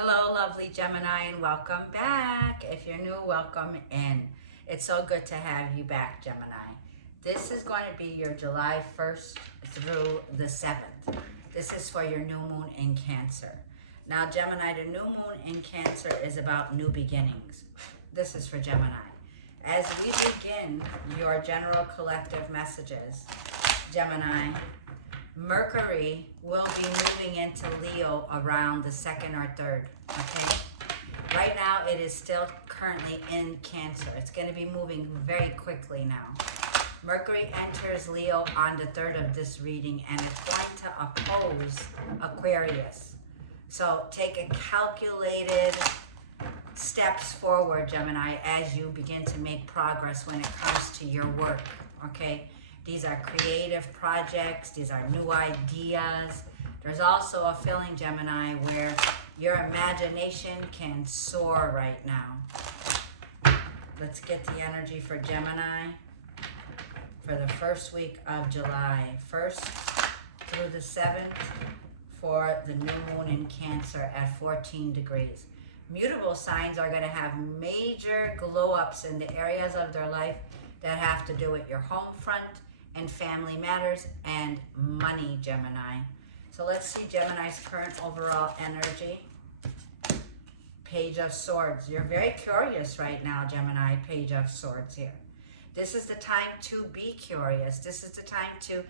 Hello, lovely Gemini, and welcome back. If you're new, welcome in. It's so good to have you back, Gemini. This is going to be your July 1st through the 7th. This is for your new moon in Cancer. Now, Gemini, the new moon in Cancer is about new beginnings. This is for Gemini. As we begin your general collective messages, Gemini, Mercury will be moving into Leo around the 2nd or 3rd, okay? Right now, it is still currently in Cancer. It's going to be moving very quickly now. Mercury enters Leo on the 3rd of this reading, and it's going to oppose Aquarius. So take a calculated steps forward, Gemini, as you begin to make progress when it comes to your work, okay? These are creative projects. These are new ideas. There's also a feeling, Gemini, where your imagination can soar right now. Let's get the energy for Gemini for the first week of July, 1st through the 7th for the new moon in Cancer at 14 degrees. Mutable signs are going to have major glow-ups in the areas of their life that have to do with your home front, and family matters, and money, Gemini. So let's see Gemini's current overall energy. Page of Swords. You're very curious right now, Gemini. Page of Swords here. This is the time to be curious. This is the time to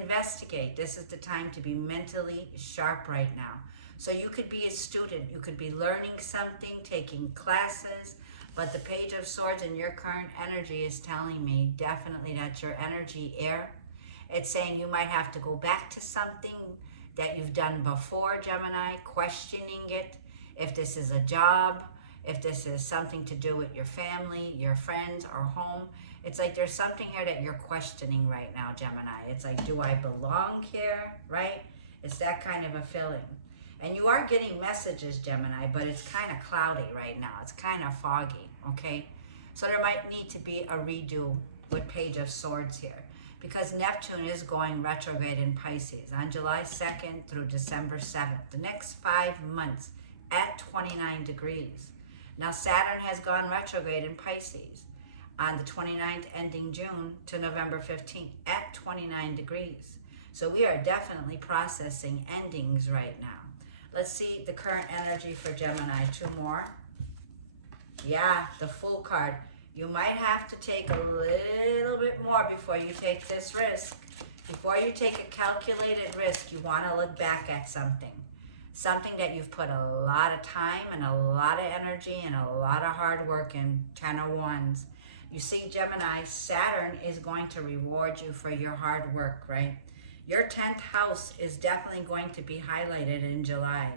investigate. This is the time to be mentally sharp right now. So you could be a student. You could be learning something, taking classes. But the Page of Swords in your current energy is telling me definitely that your energy air. It's saying you might have to go back to something that you've done before, Gemini, questioning it. If this is a job, if this is something to do with your family, your friends, or home. It's like there's something here that you're questioning right now, Gemini. It's like, do I belong here, right? It's that kind of a feeling. And you are getting messages, Gemini, but it's kind of cloudy right now. It's kind of foggy, okay? So there might need to be a redo with Page of Swords here because Neptune is going retrograde in Pisces on July 2nd through December 7th, the next 5 months at 29 degrees. Now, Saturn has gone retrograde in Pisces on the 29th, ending June to November 15th at 29 degrees. So we are definitely processing endings right now. Let's see the current energy for Gemini. 2 more. Yeah, the Fool card. You might have to take a little bit more before you take this risk. Before you take a calculated risk, you want to look back at something. Something that you've put a lot of time and a lot of energy and a lot of hard work in. 10 of Wands. You see, Gemini, Saturn is going to reward you for your hard work, right? Your 10th house is definitely going to be highlighted in July.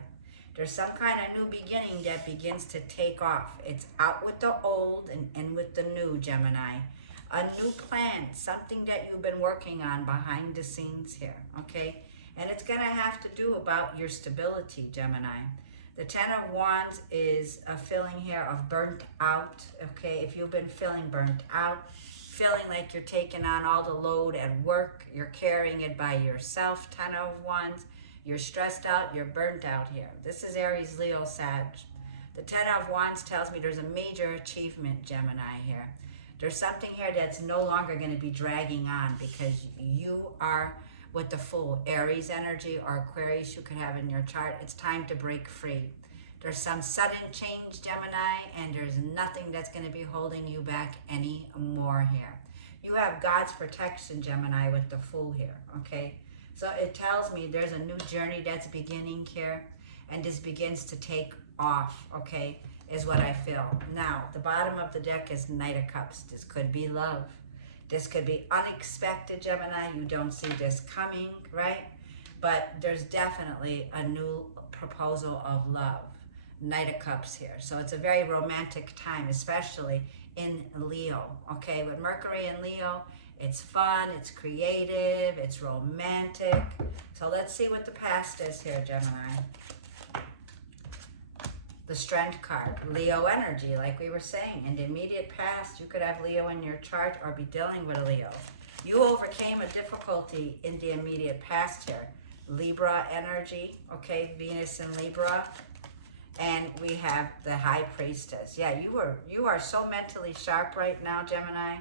There's some kind of new beginning that begins to take off. It's out with the old and in with the new, Gemini. A new plan, something that you've been working on behind the scenes here, okay? And it's going to have to do about your stability, Gemini. The 10 of Wands is a feeling here of burnt out, okay? If you've been feeling burnt out, feeling like you're taking on all the load at work, you're carrying it by yourself, 10 of Wands, you're stressed out, you're burnt out here. This is Aries, Leo, Sag. The 10 of Wands tells me there's a major achievement, Gemini, here. There's something here that's no longer going to be dragging on because you are with the Fool, Aries energy or Aquarius you could have in your chart. It's time to break free. There's some sudden change, Gemini, and there's nothing that's going to be holding you back anymore here. You have God's protection, Gemini, with the Fool here, okay? So it tells me there's a new journey that's beginning here, and this begins to take off, okay, is what I feel. Now, the bottom of the deck is Knight of Cups. This could be love. This could be unexpected, Gemini. You don't see this coming, right? But there's definitely a new proposal of love. Knight of Cups here. So it's a very romantic time, especially in Leo, okay? With Mercury in Leo, it's fun, it's creative, it's romantic. So let's see what the past is here, Gemini. The Strength card, Leo energy, like we were saying. In the immediate past, you could have Leo in your chart or be dealing with a Leo. You overcame a difficulty in the immediate past here. Libra energy, okay, Venus in Libra. And we have the High Priestess. Yeah, you are so mentally sharp right now, Gemini.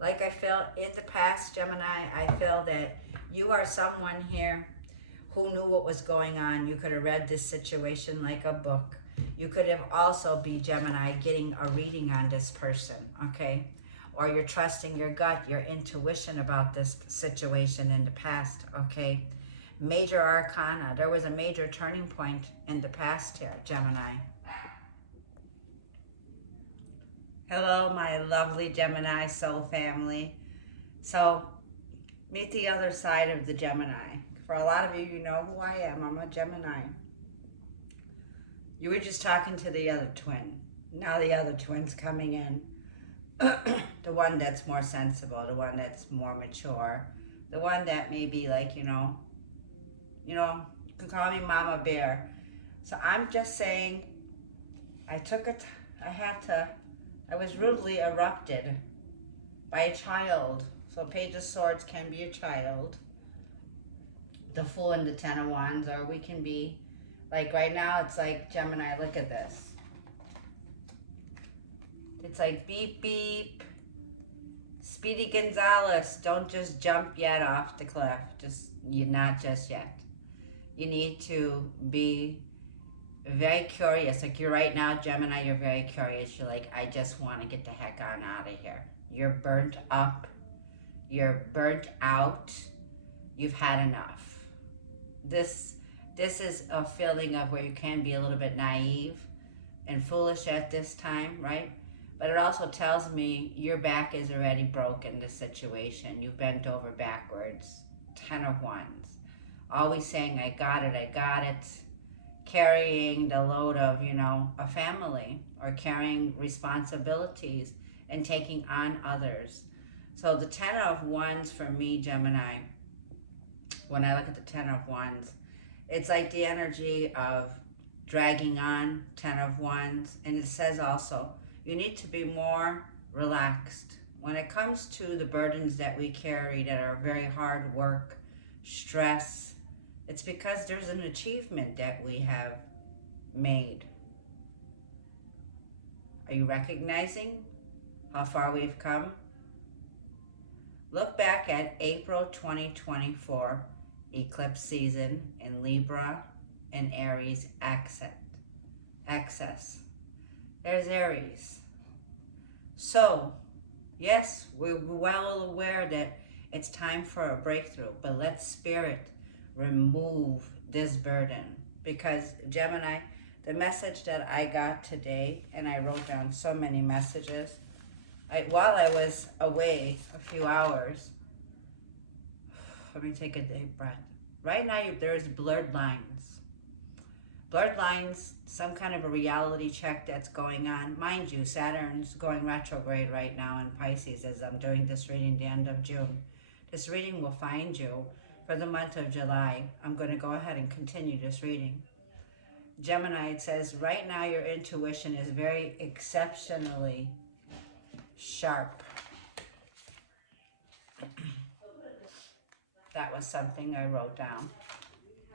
Like I feel in the past, Gemini, I feel that you are someone here who knew what was going on. You could have read this situation like a book. You could have also be Gemini getting a reading on this person, okay? Or you're trusting your gut, your intuition about this situation in the past, okay? Major arcana. There was a major turning point in the past here, Gemini. Hello, my lovely Gemini soul family. So, meet the other side of the Gemini. For a lot of you, you know who I am. I'm a Gemini. You were just talking to the other twin. Now the other twin's coming in. The one that's more sensible, the one that's more mature, the one that may be like, you can call me Mama Bear. So I'm just saying, I was rudely erupted by a child. So Page of Swords can be a child. The Fool and the Ten of Wands, or we can be, like right now, it's like, Gemini, look at this. It's like beep, beep. Speedy Gonzales, don't just jump yet off the cliff. Not just yet. You need to be very curious. Like you're right now, Gemini, you're very curious. You're like, I just want to get the heck on out of here. You're burnt up. You're burnt out. You've had enough. This is a feeling of where you can be a little bit naive and foolish at this time, right? But it also tells me your back is already broken, the situation. You've bent over backwards. 10 of Wands. Always saying, I got it, I got it. Carrying the load of, a family, or carrying responsibilities and taking on others. So the 10 of Wands for me, Gemini, when I look at the 10 of Wands, it's like the energy of dragging on, 10 of Wands. And it says also, you need to be more relaxed. When it comes to the burdens that we carry that are very hard work, stress, it's because there's an achievement that we have made. Are you recognizing how far we've come? Look back at April 2024, eclipse season in Libra and Aries excess. There's Aries. So, yes, we're well aware that it's time for a breakthrough, but let Spirit remove this burden. Because, Gemini, the message that I got today, and I wrote down so many messages, while I was away a few hours, let me take a deep breath. Right now, there's blurred lines. Blurred lines, some kind of a reality check that's going on. Mind you, Saturn's going retrograde right now in Pisces as I'm doing this reading the end of June. This reading will find you for the month of July. I'm going to go ahead and continue this reading. Gemini, it says, right now your intuition is very exceptionally sharp. That was something I wrote down.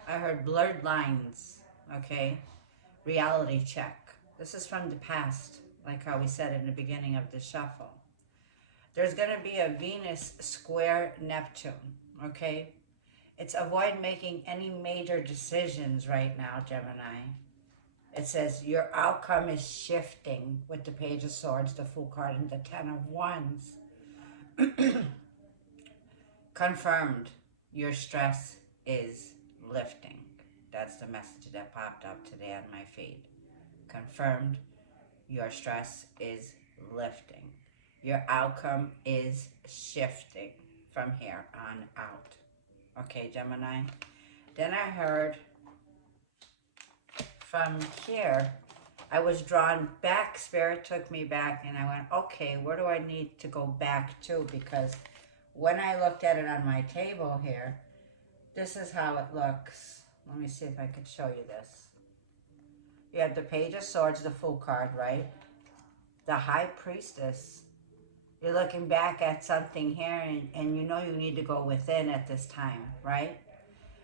I heard blurred lines. Okay, reality check. This is from the past, like how we said in the beginning of the shuffle. There's going to be a Venus square Neptune, okay? It's avoid making any major decisions right now, Gemini. It says your outcome is shifting with the Page of Swords, the Fool card, and the 10 of Wands. Confirmed, your stress is lifting. That's the message that popped up today on my feed. Confirmed, your stress is lifting. Your outcome is shifting from here on out. Okay, Gemini? Then I heard from here, I was drawn back. Spirit took me back, and I went, okay, where do I need to go back to? Because when I looked at it on my table here, this is how it looks. Let me see if I could show you this. You have the Page of Swords, the Fool card, right? The High Priestess. You're looking back at something here, and you know you need to go within at this time, right?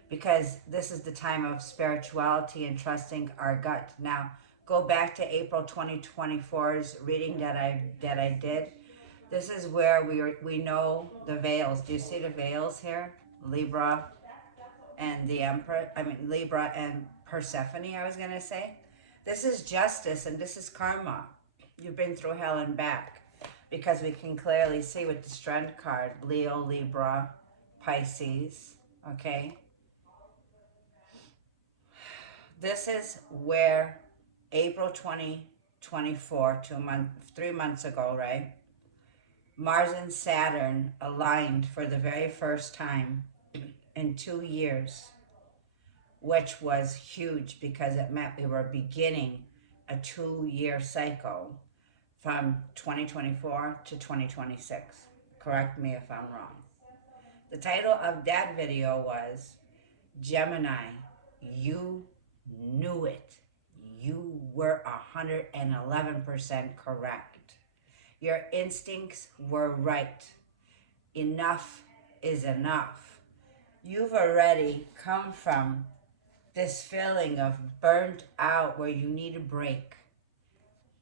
Because this is the time of spirituality and trusting our gut. Now, go back to April 2024's reading that I did, this is where we know the veils. Do you see the veils here? Libra and the Emperor. I mean Libra and Persephone. I was gonna say, this is justice and this is karma. You've been through hell and back, because we can clearly see with the Strength card, Leo, Libra, Pisces. Okay. This is where April 2024, 3 months ago, right? Mars and Saturn aligned for the very first time in 2 years, which was huge because it meant we were beginning a 2-year cycle from 2024 to 2026. Correct me if I'm wrong. The title of that video was Gemini, you knew it. You were 111% correct. Your instincts were right. Enough is enough. You've already come from this feeling of burnt out where you need a break.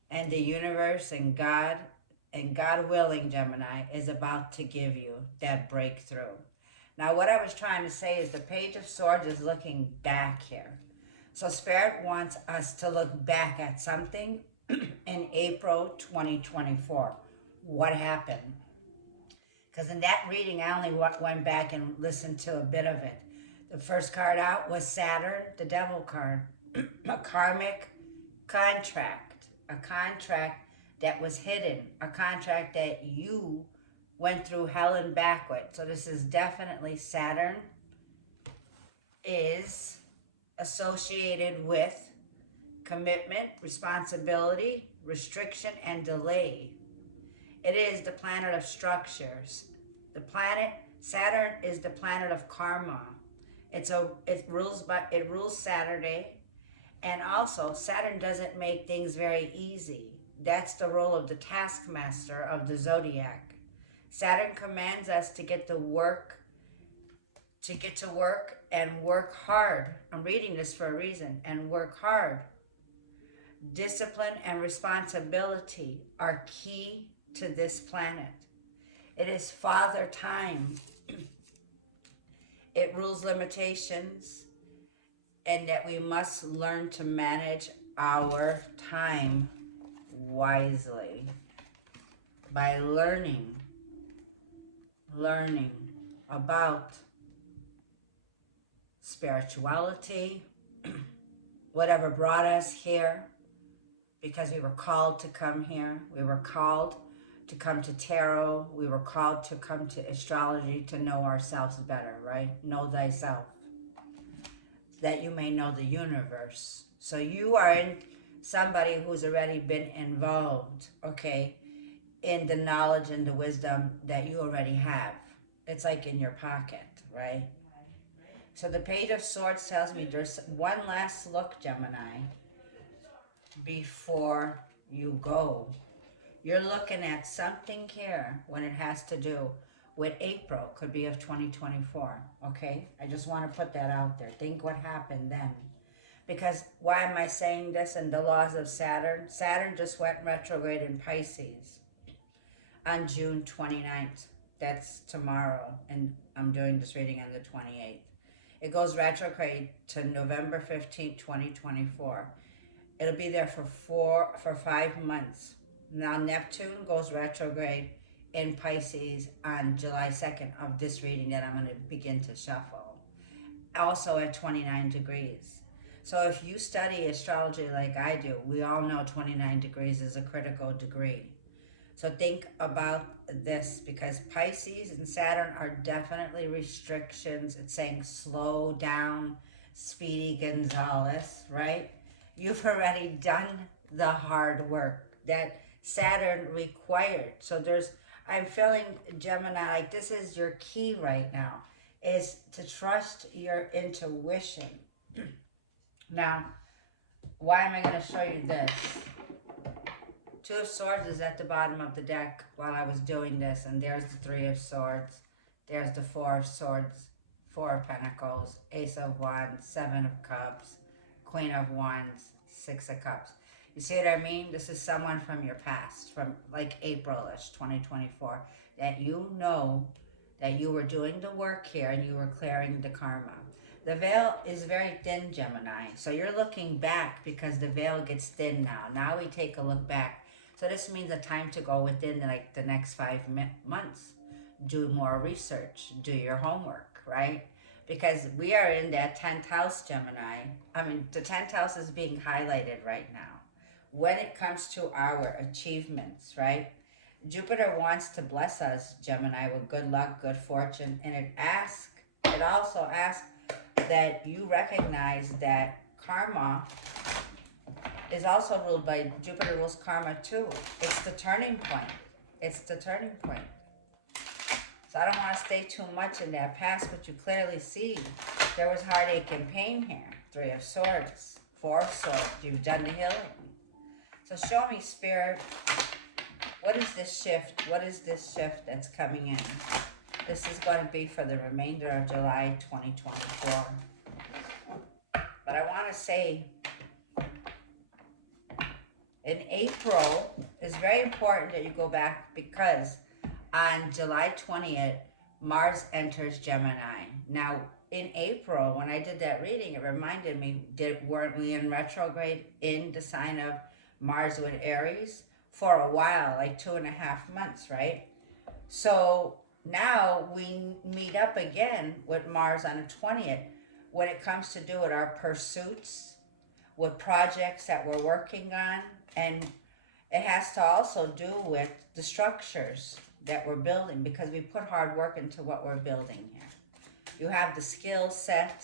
And the universe and God willing, Gemini, is about to give you that breakthrough. Now, what I was trying to say is the Page of Swords is looking back here. So Spirit wants us to look back at something in April 2024. What happened? Because in that reading, I only went back and listened to a bit of it. The first card out was Saturn, the Devil card. A karmic contract. A contract that was hidden. A contract that you went through hell and back with. So this is definitely Saturn is associated with commitment, responsibility, restriction, and delay. It is the planet of structures. The planet Saturn is the planet of karma. It rules Saturday, and also Saturn doesn't make things very easy. That's the role of the taskmaster of the zodiac. Saturn commands us to get to work and work hard. I'm reading this for a reason. And work hard. Discipline and responsibility are key to this planet. It is Father Time. It rules limitations, and that we must learn to manage our time wisely by learning about spirituality, whatever brought us here, because we were called to come here. We were called to come to tarot. We were called to come to astrology to know ourselves better, right? Know thyself, that you may know the universe. So you are in somebody who's already been involved, okay, in the knowledge and the wisdom that you already have. It's like in your pocket, right? So the Page of Swords tells me there's one last look, Gemini, before you go. You're looking at something here when it has to do with April, could be of 2024, okay? I just want to put that out there. Think what happened then. Because why am I saying this? And the laws of Saturn? Saturn just went retrograde in Pisces on June 29th. That's tomorrow, and I'm doing this reading on the 28th. It goes retrograde to November 15th, 2024. It'll be there for 5 months. Now Neptune goes retrograde in Pisces on July 2nd of this reading that I'm going to begin to shuffle. Also at 29 degrees. So if you study astrology like I do, we all know 29 degrees is a critical degree. So think about this, because Pisces and Saturn are definitely restrictions. It's saying slow down, Speedy Gonzales, right? You've already done the hard work that Saturn required. So I'm feeling, Gemini, like this is your key right now, is to trust your intuition. Now, why am I going to show you this? Two of Swords is at the bottom of the deck while I was doing this, and there's the Three of Swords. There's the Four of Swords, Four of Pentacles, Ace of Wands, Seven of Cups, Queen of Wands, Six of Cups. You see what I mean? This is someone from your past, from like April-ish 2024, that you know that you were doing the work here and you were clearing the karma. The veil is very thin, Gemini. So you're looking back because the veil gets thin now. Now we take a look back. So this means a time to go within like the next 5 months. Do more research. Do your homework, right? Because we are in that 10th house, Gemini. I mean, the 10th house is being highlighted right now. When it comes to our achievements, right? Jupiter wants to bless us, Gemini, with good luck, good fortune, and it also asks that you recognize that karma is also ruled by Jupiter rules karma too. It's the turning point. It's the turning point. So I don't want to stay too much in that past, but you clearly see there was heartache and pain here. 3 of Swords, 4 of Swords. You've done the healing. So show me, Spirit, what is this shift? What is this shift that's coming in? This is going to be for the remainder of July 2024. But I want to say, in April, it's very important that you go back because on July 20th, Mars enters Gemini. Now, in April, when I did that reading, it reminded me, weren't we in retrograde in the sign of Mars with Aries for a while, like 2.5 months, right? So now we meet up again with Mars on the 20th when it comes to do with our pursuits, with projects that we're working on, and it has to also do with the structures that we're building because we put hard work into what we're building here. You have the skill set,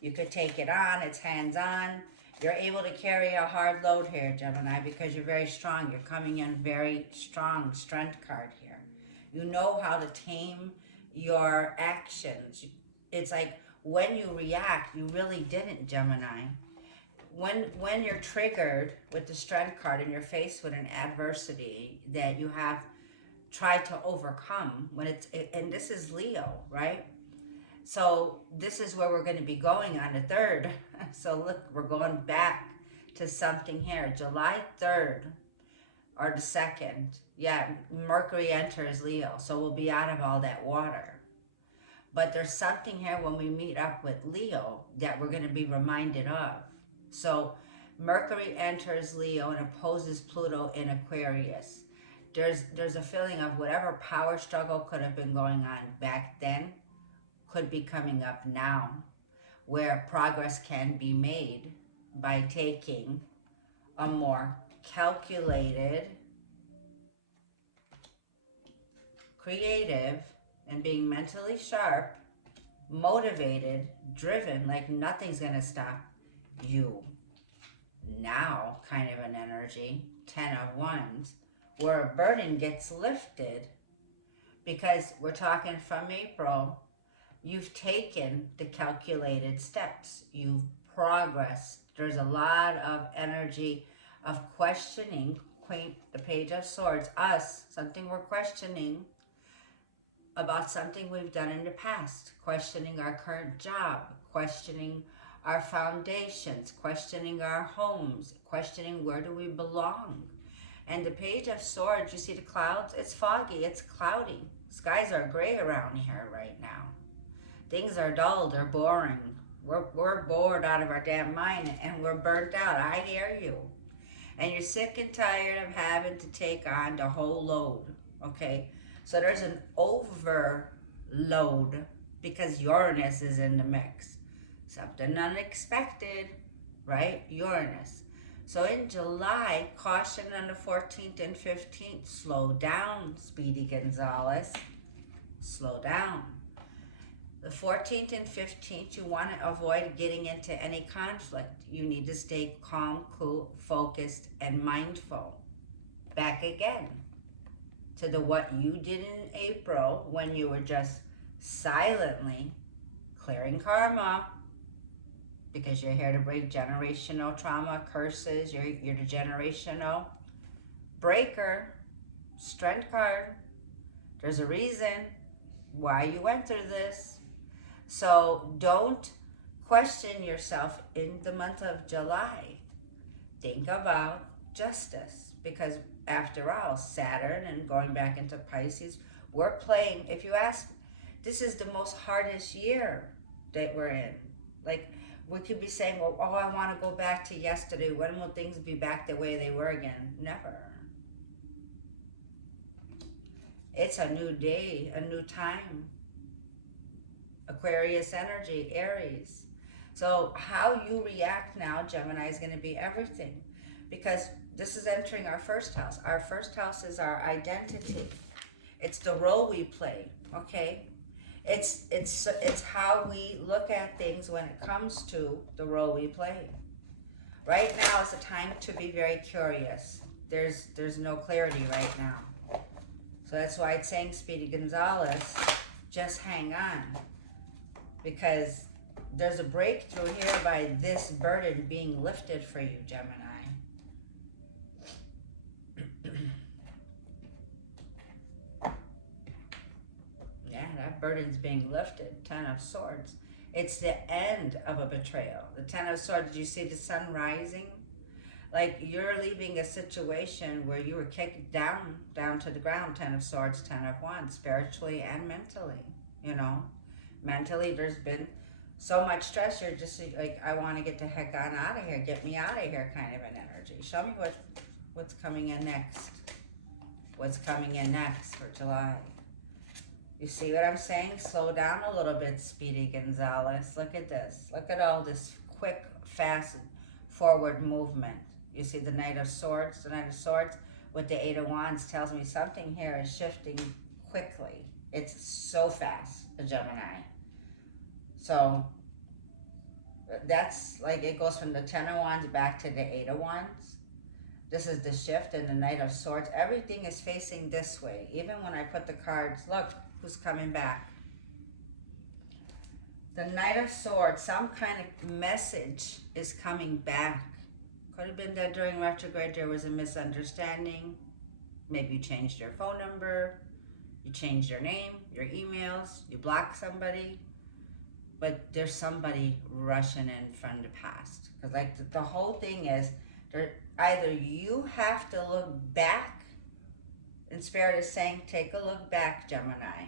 you could take it on, it's hands-on. You're able to carry a hard load here, Gemini, because you're very strong. You're coming in very strong, strength card here. You know how to tame your actions. It's like when you react, you really didn't, Gemini. When you're triggered with the strength card and you're faced with an adversity that you have tried to overcome, and this is Leo, right? So this is where we're going to be going on the 3rd. So look, we're going back to something here. July 3rd or the 2nd. Yeah, Mercury enters Leo. So we'll be out of all that water. But there's something here when we meet up with Leo that we're going to be reminded of. So Mercury enters Leo and opposes Pluto in Aquarius. There's a feeling of whatever power struggle could have been going on back then could be coming up now, where progress can be made by taking a more calculated, creative, and being mentally sharp, motivated, driven, like nothing's gonna stop you now kind of an energy. 10 of Wands, where a burden gets lifted because we're talking from April. You've taken the calculated steps. You've progressed. There's a lot of energy of questioning. The Page of Swords, us, something we're questioning about something we've done in the past. Questioning our current job. Questioning our foundations. Questioning our homes. Questioning where do we belong. And the Page of Swords, you see the clouds? It's foggy. It's cloudy. Skies are gray around here right now. Things are dull, they're boring. We're bored out of our damn mind and we're burnt out. I hear you. And you're sick and tired of having to take on the whole load, okay? So there's an overload because Uranus is in the mix. Something unexpected, right? Uranus. So in July, caution on the 14th and 15th. Slow down, Speedy Gonzalez. Slow down. The 14th and 15th, you want to avoid getting into any conflict. You need to stay calm, cool, focused, and mindful. Back again to the what you did in April when you were just silently clearing karma because you're here to break generational trauma, curses. You're the generational breaker, strength card. There's a reason why you went through this. So don't question yourself in the month of July. Think about justice, because after all, Saturn and going back into Pisces, we're playing, if you ask, this is the most hardest year that we're in. Like, we could be saying, well, oh, I want to go back to yesterday. When will things be back the way they were again? Never. It's a new day, a new time. Aquarius energy, Aries. So how you react now, Gemini, is going to be everything, because this is entering our first house. Our first house is our identity. It's the role we play, okay? It's how we look at things when it comes to the role we play. Right now is a time to be very curious. There's no clarity right now. So that's why it's saying, Speedy Gonzalez, just hang on. Because there's a breakthrough here by this burden being lifted for you, Gemini. Yeah, that burden's being lifted. Ten of Swords. It's the end of a betrayal. The Ten of Swords, did you see the sun rising? Like, you're leaving a situation where you were kicked down to the ground. Ten of Swords, Ten of Wands, spiritually and mentally, you know. Mentally, there's been so much stress. You're just like, I want to get the heck on out of here. Get me out of here, kind of an energy. Show me what's coming in next. What's coming in next for July? You see what I'm saying? Slow down a little bit, Speedy Gonzalez. Look at this. Look at all this quick, fast, forward movement. You see the Knight of Swords? The Knight of Swords with the Eight of Wands tells me something here is shifting quickly. It's so fast, a Gemini. So that's like, it goes from the Ten of Wands back to the Eight of Wands. This is the shift in the Knight of Swords. Everything is facing this way. Even when I put the cards, look who's coming back. The Knight of Swords, some kind of message is coming back. Could have been that during retrograde there was a misunderstanding. Maybe you changed your phone number, you changed your name, your emails, you blocked somebody. But there's somebody rushing in from the past. Because like the whole thing is, either you have to look back, and Spirit is saying, take a look back, Gemini,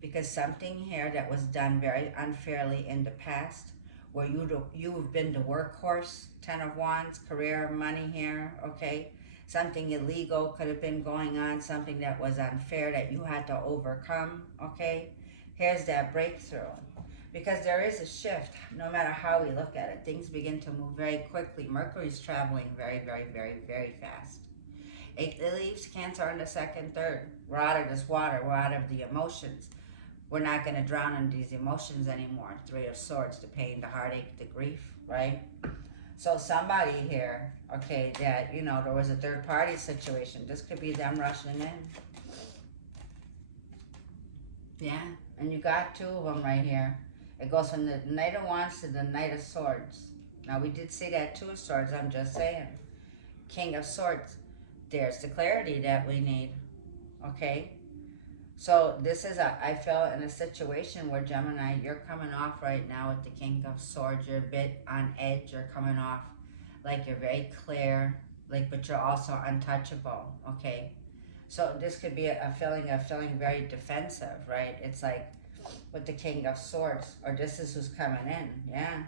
because something here that was done very unfairly in the past, where you've been the workhorse, Ten of Wands, career, money here, okay? Something illegal could have been going on, something that was unfair that you had to overcome, okay? Here's that breakthrough. Because there is a shift, no matter how we look at it. Things begin to move very quickly. Mercury's traveling very, very, very, very fast. It leaves Cancer in the second, third. We're out of this water. We're out of the emotions. We're not going to drown in these emotions anymore. Three of Swords, the pain, the heartache, the grief, right? So somebody here, okay, that, you know, there was a third party situation. This could be them rushing in. Yeah, and you got two of them right here. It goes from the Knight of Wands to the Knight of Swords. Now, we did see that Two of Swords, I'm just saying. King of Swords. There's the clarity that we need, okay? So this is, I feel, in a situation where, Gemini, you're coming off right now with the King of Swords. You're a bit on edge. You're coming off like you're very clear, like, but you're also untouchable, okay? So this could be a feeling of feeling very defensive, right? It's like with the King of Swords, or this is who's coming in, yeah.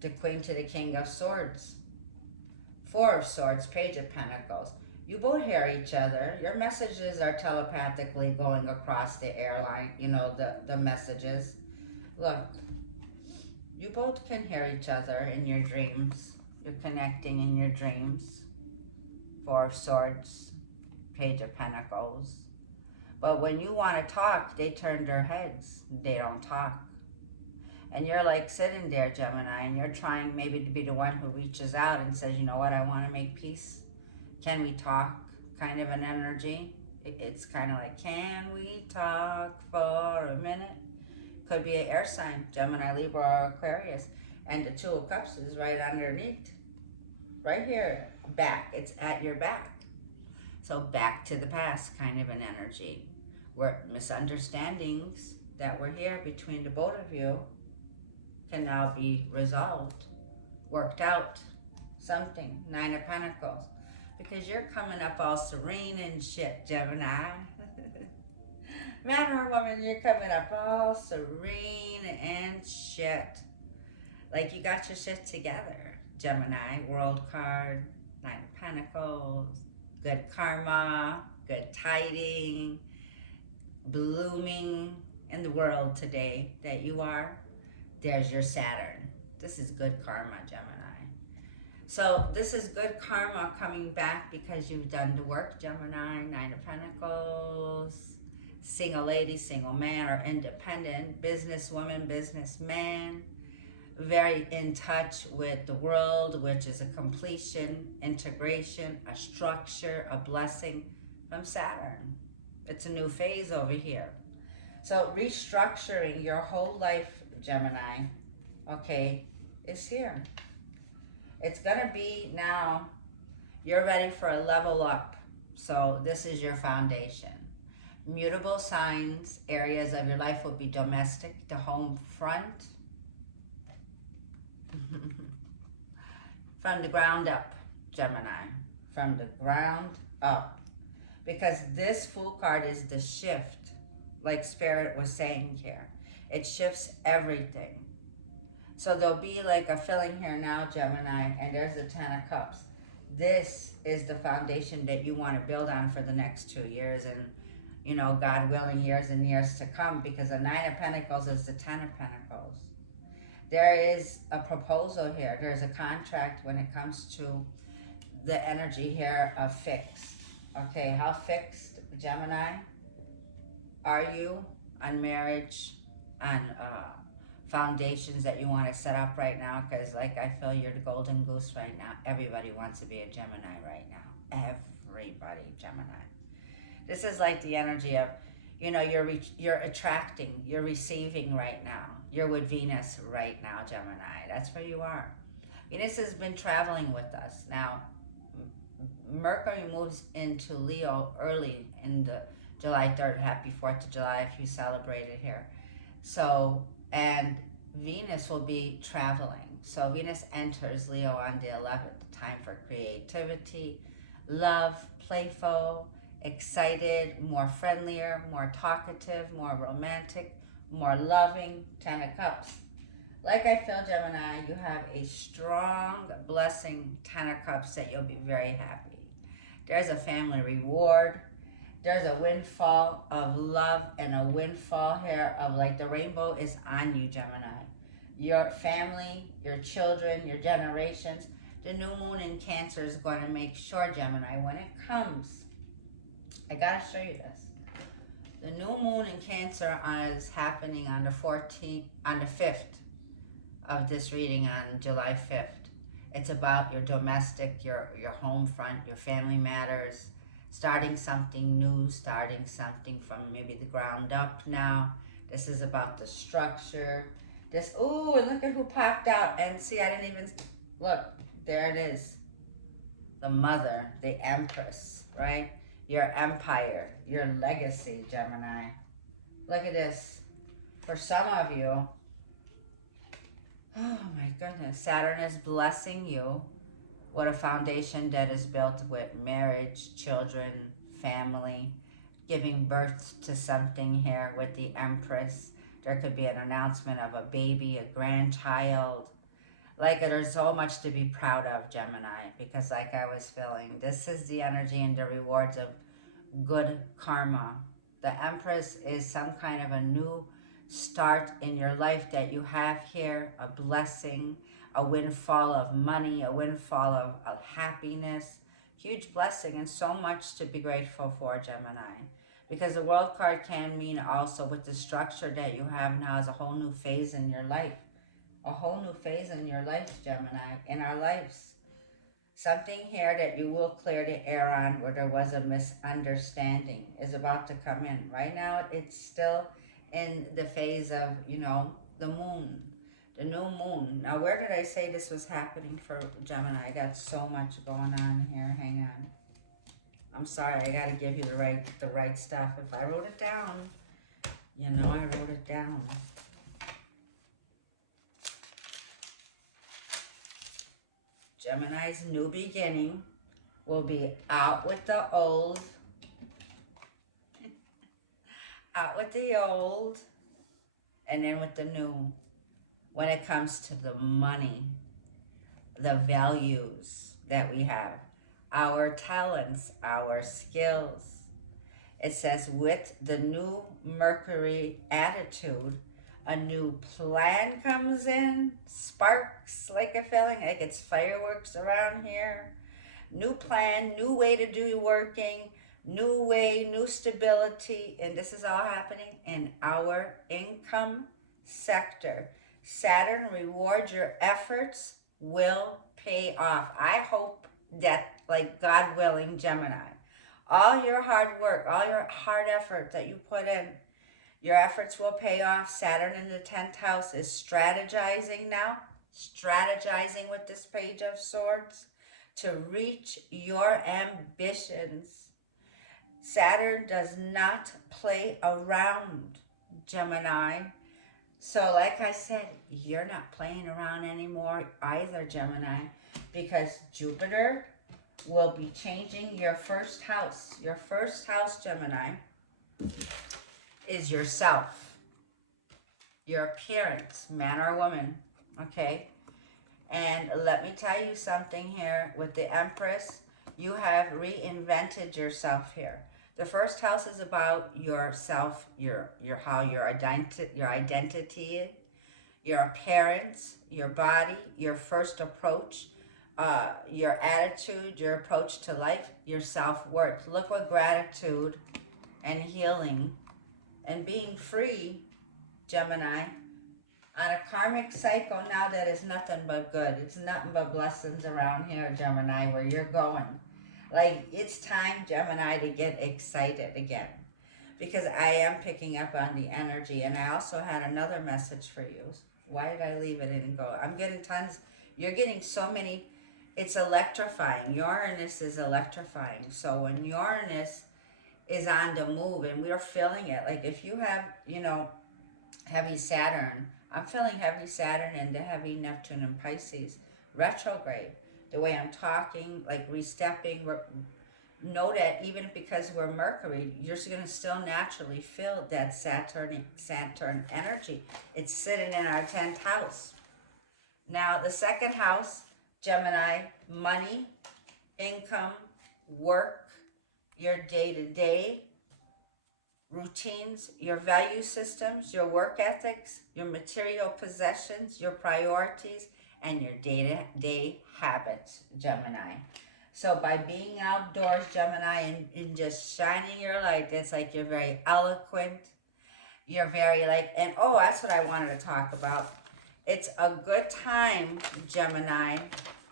The Queen to the King of Swords. Four of Swords, Page of Pentacles. You both hear each other. Your messages are telepathically going across the airline, you know, the messages. Look, you both can hear each other in your dreams. You're connecting in your dreams. Four of Swords, Page of Pentacles. But when you want to talk, they turn their heads. They don't talk. And you're like sitting there, Gemini, and you're trying maybe to be the one who reaches out and says, you know what, I want to make peace. Can we talk? Kind of an energy. It's kind of like, can we talk for a minute? Could be an air sign, Gemini, Libra, or Aquarius. And the Two of Cups is right underneath. Right here, back. It's at your back. So back to the past, kind of an energy. Where misunderstandings that were here between the both of you can now be resolved, worked out. something. Nine of Pentacles. Because you're coming up all serene and shit, Gemini. Man or woman, you're coming up all serene and shit. Like you got your shit together, Gemini. World card, Nine of Pentacles, good karma, good tiding, blooming in the world today that you are. There's your Saturn. This is good karma, Gemini. So this is good karma coming back because you've done the work, Gemini. Nine of Pentacles, single lady, single man, or independent, businesswoman, businessman, very in touch with the world, which is a completion, integration, a structure, a blessing from Saturn. It's a new phase over here. So restructuring your whole life, Gemini, okay, is here. It's gonna be now, you're ready for a level up. So this is your foundation. Mutable signs, areas of your life will be domestic, the home front. From the ground up, Gemini. From the ground up. Because this Fool card is the shift, like Spirit was saying here. It shifts everything. So there'll be like a filling here now, Gemini, and there's the Ten of Cups. This is the foundation that you want to build on for the next 2 years and, you know, God willing, years and years to come, because the Nine of Pentacles is the Ten of Pentacles. There is a proposal here. There's a contract when it comes to the energy here of fixed. Okay, how fixed, Gemini, are you on marriage, on foundations that you want to set up right now? Because like I feel you're the golden goose right now. Everybody wants to be a Gemini right now. Everybody, Gemini. This is like the energy of, you know, you're attracting, you're receiving right now. You're with Venus right now, Gemini. That's where you are. Venus has been traveling with us. Now, Mercury moves into Leo early in the July 3rd. Happy 4th of July if you celebrate it here. So, and Venus will be traveling. So Venus enters Leo on the 11th. Time for creativity, love, playful, excited, more friendlier, more talkative, more romantic, more loving. Ten of Cups. Like I feel, Gemini, you have a strong blessing, Ten of Cups, that you'll be very happy. There's a family reward. There's a windfall of love and a windfall here of like the rainbow is on you, Gemini. Your family, your children, your generations. The new moon in Cancer is going to make sure, Gemini, when it comes, I gotta show you this. The new moon in Cancer is happening on the 14th, on the 5th of this reading on July 5th. It's about your domestic, your home front, your family matters, starting something new, starting something from maybe the ground up now. This is about the structure. This, ooh, and look at who popped out. And see, I didn't even, look, there it is. The mother, the empress, right? Your empire, your legacy, Gemini. Look at this. For some of you, oh my goodness, Saturn is blessing you with a foundation that is built with marriage, children, family, giving birth to something here with the Empress. There could be an announcement of a baby, a grandchild. Like there's so much to be proud of, Gemini, because like I was feeling, this is the energy and the rewards of good karma. The Empress is some kind of a new start in your life that you have here, a blessing, a windfall of money, a windfall of happiness, huge blessing, and so much to be grateful for, Gemini. Because the World card can mean also with the structure that you have now is a whole new phase in your life. A whole new phase in your life, Gemini, in our lives. Something here that you will clear the air on where there was a misunderstanding is about to come in. Right now, it's still in the phase of, you know, the moon, the new moon. Now, where did I say this was happening for Gemini? I got so much going on here. Hang on. I'm sorry. I got to give you the right stuff. If I wrote it down, you know, I wrote it down. Gemini's new beginning will be out with the old, out with the old, and in with the new. When it comes to the money, the values that we have, our talents, our skills. It says, with the new Mercury attitude, a new plan comes in, sparks like a feeling, like it's fireworks around here. New plan, new way to do working, new way, new stability, and this is all happening in our income sector. Saturn rewards your efforts will pay off. I hope that, like God willing, Gemini, all your hard work, all your hard effort that you put in, your efforts will pay off. Saturn in the 10th house is strategizing now, strategizing with this Page of Swords to reach your ambitions. Saturn does not play around, Gemini. So like I said, you're not playing around anymore either, Gemini, because Jupiter will be changing your first house. Your first house, Gemini, is yourself, your appearance, man or woman, okay? And let me tell you something here with the Empress. You have reinvented yourself here. The first house is about yourself, your how your identity, your appearance, your body, your first approach, your attitude, your approach to life, your self-worth. Look what gratitude and healing and being free, Gemini, on a karmic cycle now that is nothing but good. It's nothing but blessings around here, Gemini, where you're going. Like, it's time, Gemini, to get excited again. Because I am picking up on the energy. And I also had another message for you. Why did I leave it and go? I'm getting tons. You're getting so many. It's electrifying. Uranus is electrifying. So when Uranus is on the move and we're feeling it, like if you have, heavy Saturn, I'm feeling heavy Saturn and the heavy Neptune and Pisces retrograde. The way I'm talking, like re-stepping, know that even because we're Mercury, you're going to still naturally feel that Saturn energy. It's sitting in our 10th house. Now, the second house, Gemini, money, income, work, your day-to-day routines, your value systems, your work ethics, your material possessions, your priorities, and your day-to-day habits, Gemini. So by being outdoors, Gemini, and just shining your light, it's like you're very eloquent. You're very and oh, that's what I wanted to talk about. It's a good time, Gemini,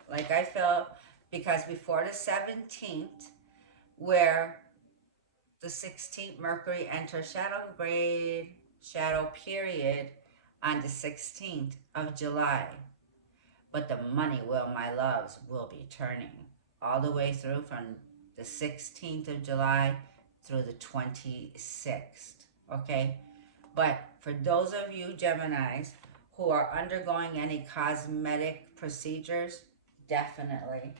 like I feel, because before the 17th, where the 16th Mercury enters shadow period on the 16th of July. But the money wheel, my loves, will be turning all the way through from the 16th of July through the 26th, okay? But for those of you Geminis who are undergoing any cosmetic procedures, definitely.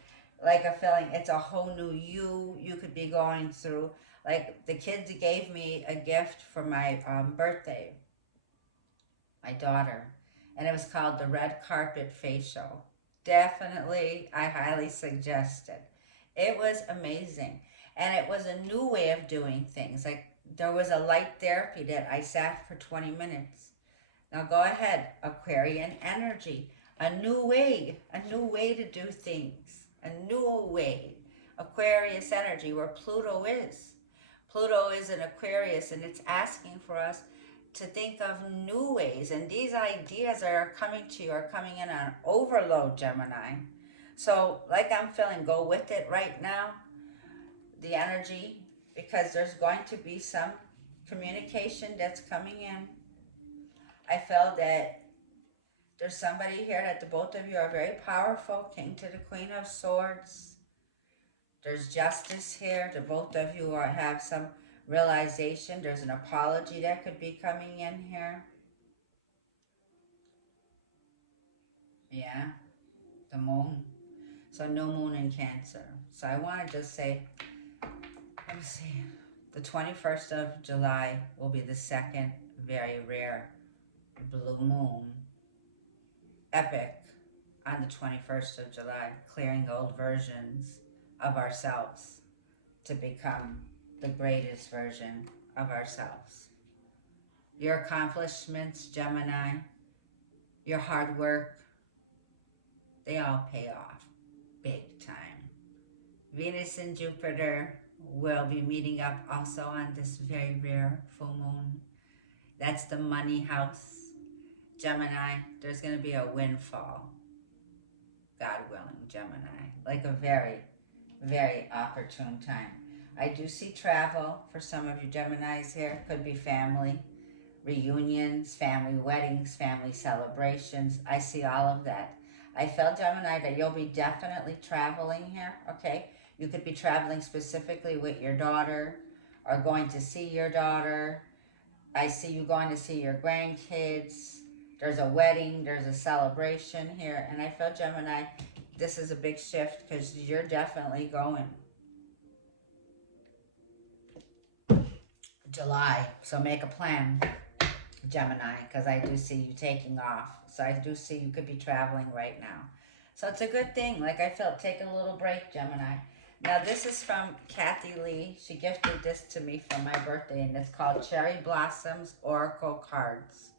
Like a feeling, it's a whole new you could be going through. Like the kids gave me a gift for my birthday, my daughter, and it was called the Red Carpet Facial. Definitely, I highly suggest it. It was amazing. And it was a new way of doing things. Like there was a light therapy that I sat for 20 minutes. Now go ahead, Aquarian energy. A new way to do things. A new way. Aquarius energy, where Pluto is. Pluto is in Aquarius, and it's asking for us to think of new ways. And these ideas that are coming to you are coming in on overload, Gemini. So like I'm feeling, go with it right now, the energy, because there's going to be some communication that's coming in. I feel that there's somebody here that the both of you are very powerful. King to the Queen of Swords. There's justice here. The both of you have some realization. There's an apology that could be coming in here. Yeah, the Moon. So new moon in Cancer. So I want to just say, let me see. The 21st of July will be the second very rare blue moon epic on the 21st of July, clearing old versions of ourselves to become the greatest version of ourselves. Your accomplishments, Gemini, your hard work, they all pay off big time. Venus and Jupiter will be meeting up also on this very rare full moon. That's the money house. Gemini, there's going to be a windfall. God willing, Gemini. Like a very, very opportune time. I do see travel for some of you Geminis here. Could be family reunions, family weddings, family celebrations. I see all of that. I feel, Gemini, that you'll be definitely traveling here, okay? You could be traveling specifically with your daughter or going to see your daughter. I see you going to see your grandkids. There's a wedding, there's a celebration here. And I feel, Gemini, this is a big shift because you're definitely going. July, so make a plan, Gemini, because I do see you taking off. So I do see you could be traveling right now. So it's a good thing. Like I felt, take a little break, Gemini. Now this is from Kathy Lee. She gifted this to me for my birthday, and it's called Cherry Blossoms Oracle Cards.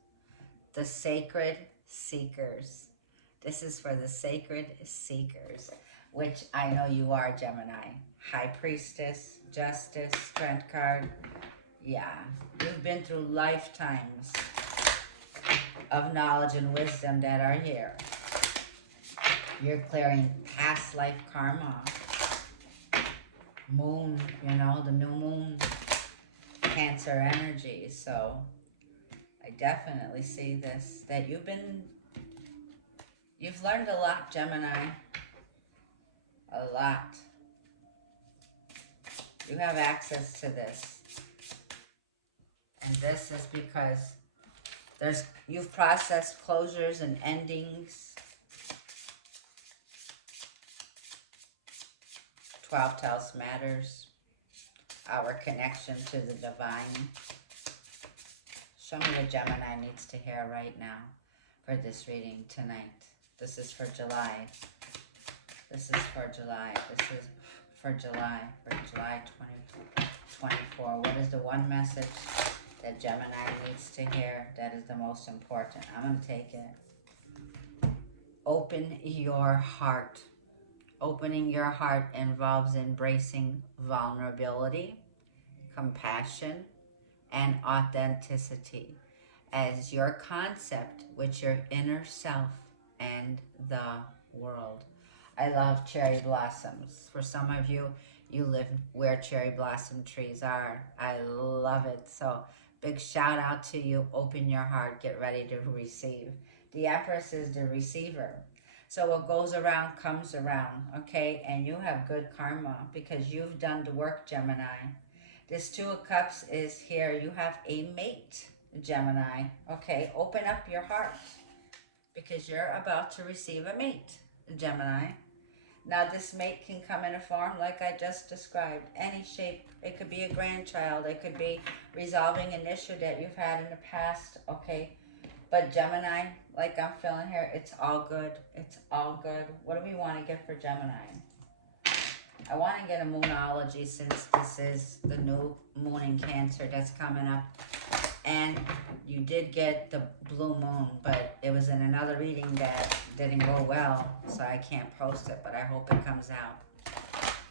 The Sacred Seekers. This is for the Sacred Seekers, which I know you are, Gemini. High Priestess, Justice, Strength card. Yeah, you've been through lifetimes of knowledge and wisdom that are here. You're clearing past life karma. Moon, you know, the new moon, Cancer energy. So I definitely see this, that you've learned a lot, Gemini. A lot. You have access to this. And this is because you've processed closures and endings. 12 tells matters. Our connection to the divine. Show me what Gemini needs to hear right now for this reading tonight. This is for July. This is for July. This is for July 2024. What is the one message that Gemini needs to hear that is the most important? I'm going to take it. Open your heart. Opening your heart involves embracing vulnerability, compassion, and authenticity as your concept with your inner self and the world. I love cherry blossoms. For some of you, you live where cherry blossom trees are. I love it. So big shout out to you. Open your heart. Get ready to receive. The Empress is the receiver. So what goes around comes around, okay? And you have good karma because you've done the work, Gemini. This Two of Cups is here. You have a mate, Gemini. Okay, open up your heart because you're about to receive a mate, Gemini. Now this mate can come in a form like I just described, any shape. It could be a grandchild. It could be resolving an issue that you've had in the past, okay? But Gemini, like I'm feeling here, it's all good. It's all good. What do we want to get for Gemini? I want to get a moonology since this is the new moon in Cancer that's coming up. And you did get the blue moon, but it was in another reading that didn't go well, so I can't post it, but I hope it comes out.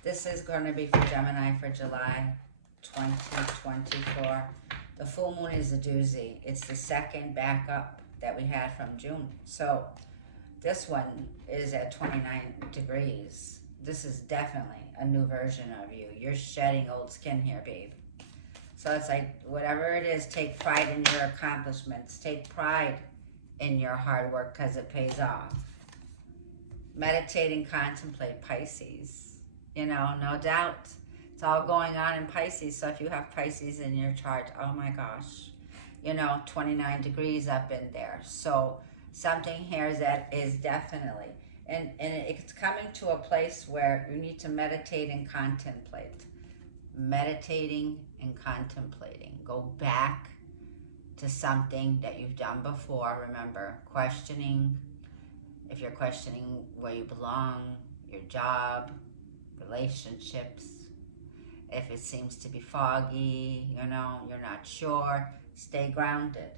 This is going to be for Gemini for July 2024. The full moon is a doozy. It's the second backup that we had from June. So this one is at 29 degrees. This is definitely a new version of you. You're shedding old skin here, babe. So it's like, whatever it is, take pride in your accomplishments. Take pride in your hard work because it pays off. Meditate and contemplate, Pisces. You know, no doubt. It's all going on in Pisces. So if you have Pisces in your chart, oh my gosh. You know, 29 degrees up in there. So something here that is definitely And it's coming to a place where you need to meditate and contemplate. Meditating and contemplating. Go back to something that you've done before. Remember, questioning, if you're questioning where you belong, your job, relationships, if it seems to be foggy, you're not sure, stay grounded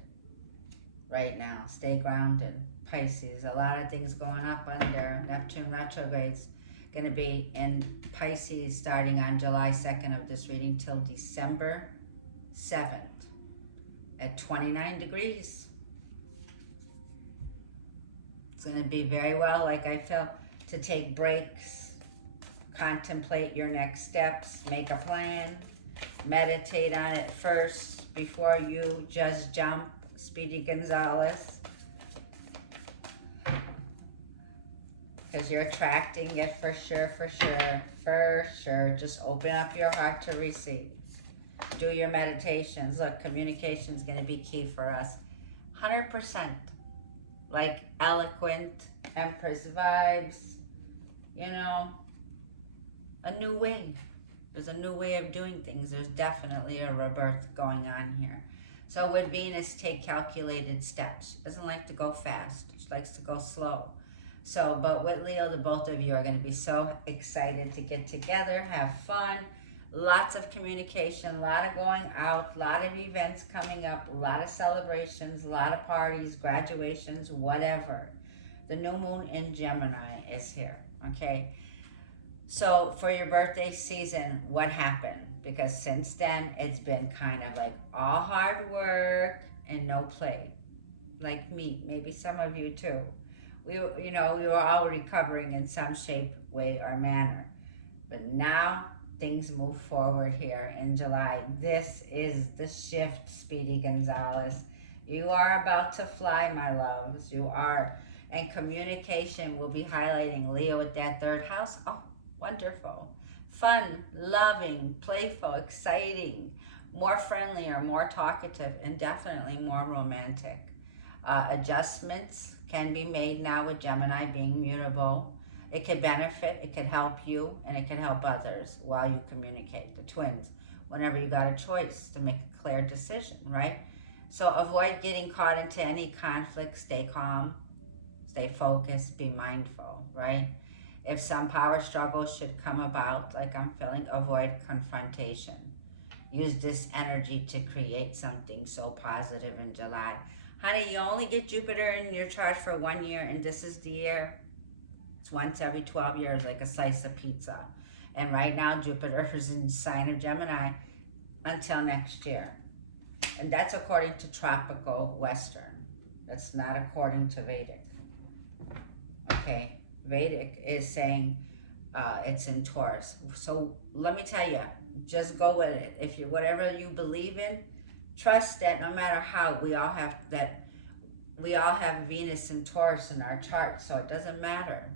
right now. Stay grounded. Pisces, a lot of things going up under Neptune retrogrades. Going to be in Pisces starting on July 2nd of this reading till December 7th at 29 degrees. It's going to be very well, like I feel, to take breaks, contemplate your next steps, make a plan, meditate on it first before you just jump. Speedy Gonzalez. Because you're attracting it for sure, for sure, for sure. Just open up your heart to receive. Do your meditations. Look, communication is going to be key for us. 100%. Like eloquent, Empress vibes. You know, a new way. There's a new way of doing things. There's definitely a rebirth going on here. So with Venus, take calculated steps. She doesn't like to go fast. She likes to go slow. So, but with Leo, the both of you are going to be so excited to get together, have fun, lots of communication, a lot of going out, a lot of events coming up, a lot of celebrations, a lot of parties, graduations, whatever. The new moon in Gemini is here, okay? So for your birthday season, what happened? Because since then, it's been kind of like all hard work and no play. Like me, maybe some of you too. We were all recovering in some shape, way, or manner. But now things move forward here in July. This is the shift, Speedy Gonzalez. You are about to fly, my loves. You are. And communication will be highlighting Leo at that third house. Oh, wonderful. Fun, loving, playful, exciting, more friendly or more talkative, and definitely more romantic. Adjustments can be made now with Gemini being mutable. It could benefit, it could help you, and it could help others while you communicate. The twins, whenever you got a choice to make a clear decision, right? So avoid getting caught into any conflict. Stay calm, stay focused, be mindful, right? If some power struggle should come about, like I'm feeling, avoid confrontation. Use this energy to create something so positive in July. Honey, you only get Jupiter in your chart for 1 year, and this is the year. It's once every 12 years, like a slice of pizza. And right now, Jupiter is in sign of Gemini until next year. And that's according to Tropical Western. That's not according to Vedic. Okay, Vedic is saying it's in Taurus. So let me tell you, just go with it. If you whatever you believe in, trust that no matter how, we all have Venus and Taurus in our chart, so it doesn't matter.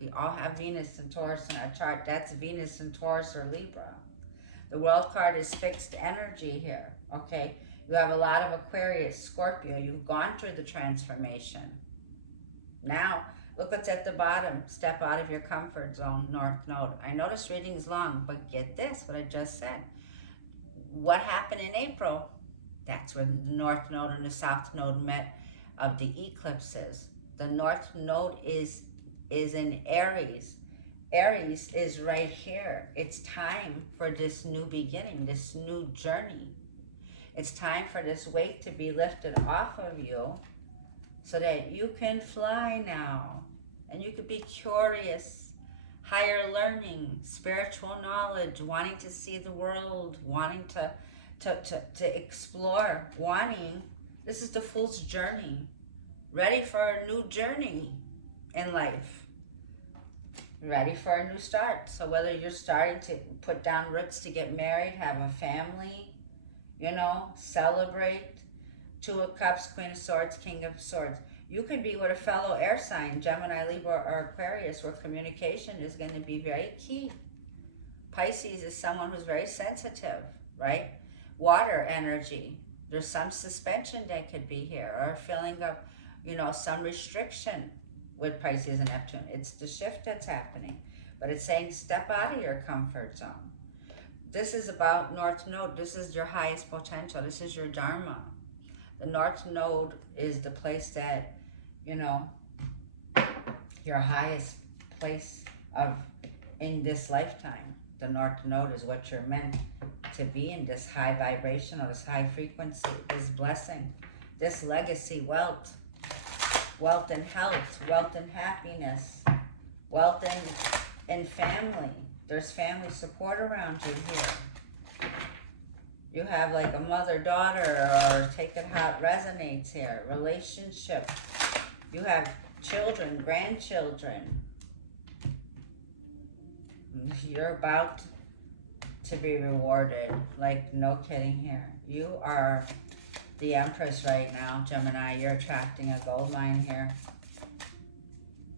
We all have Venus and Taurus in our chart. That's Venus and Taurus or Libra. The world card is fixed energy here, okay? You have a lot of Aquarius, Scorpio. You've gone through the transformation. Now, look what's at the bottom. Step out of your comfort zone, North Node. I know this reading is long, but get this, what I just said. What happened in April? That's where the North Node and the South Node met of the eclipses. The North Node is in Aries. Aries is right here. It's time for this new beginning, this new journey. It's time for this weight to be lifted off of you so that you can fly now. And you could be curious, higher learning, spiritual knowledge, wanting to see the world, wanting to explore, this is the Fool's journey. Ready for a new journey in life. Ready for a new start. So whether you're starting to put down roots to get married, have a family, celebrate. Two of Cups, Queen of Swords, King of Swords. You could be with a fellow air sign, Gemini, Libra, or Aquarius, where communication is going to be very key. Pisces is someone who's very sensitive, right? Water energy. There's some suspension that could be here, or a feeling of, some restriction with Pisces and Neptune. It's the shift that's happening. But it's saying step out of your comfort zone. This is about North Node. This is your highest potential. This is your Dharma. The North Node is the place that, you know, your highest place of in this lifetime. The North Node is what you're meant to be in, this high vibration or this high frequency, this blessing, this legacy, wealth and health, wealth and happiness, wealth and family. There's family support around you here. You have like a mother-daughter, or take it how it resonates here, relationship. You have children, grandchildren. You're about to be rewarded, like no kidding here. You are the Empress right now, Gemini. You're attracting a gold mine here.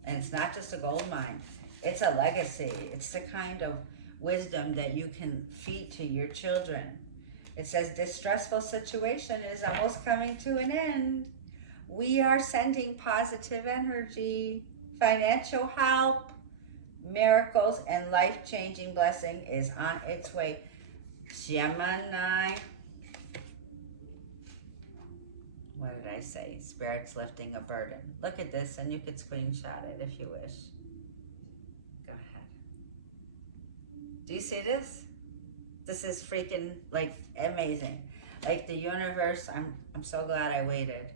And it's not just a gold mine. It's a legacy. It's the kind of wisdom that you can feed to your children. It says this stressful situation is almost coming to an end. We are sending positive energy, financial help, miracles, and life-changing blessing is on its way. Gemini. What did I say? Spirit's lifting a burden. Look at this, and you could screenshot it if you wish. Go ahead. Do you see this? This is freaking, like, amazing. Like, the universe, I'm so glad I waited.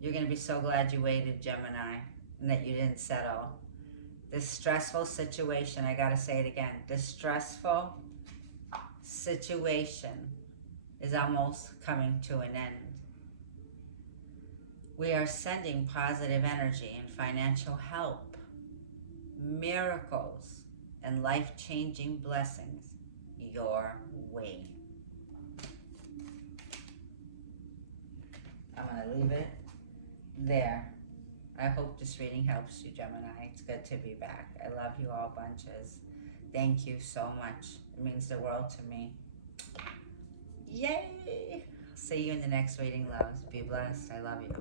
You're going to be so glad you waited, Gemini, and that you didn't settle. This stressful situation, I got to say it again. This stressful situation is almost coming to an end. We are sending positive energy and financial help, miracles, and life-changing blessings your way. I'm going to leave it there. I hope this reading helps you, Gemini. It's good to be back. I love you all bunches. Thank you so much. It means the world to me. Yay! See you in the next reading, loves. Be blessed. I love you.